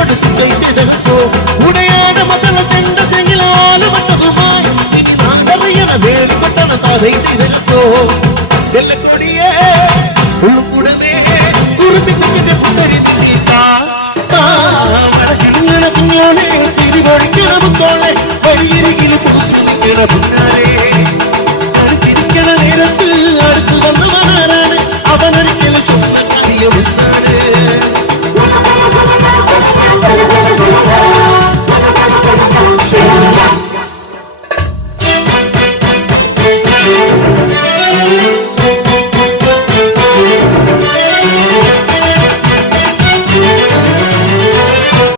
കൊടുത്തു കൈതോ ഉടയാട മതള ചെണ്ട ചെങ്ങിലാലുമട്ടതുമായി നാടറിയണ വേളിപ്പെട്ടണ തൈതോ ചെല്ലക്കൊടിയേ ഉള്ളുകൂടമേ കുറുമ്പി കുഞ്ഞിന്റെ പുത്തരി നീട്ടാ ചിരി പൊഴിക്കണ മുത്തോളെ വഴിയിരിക്കൽ പുന്നാരെ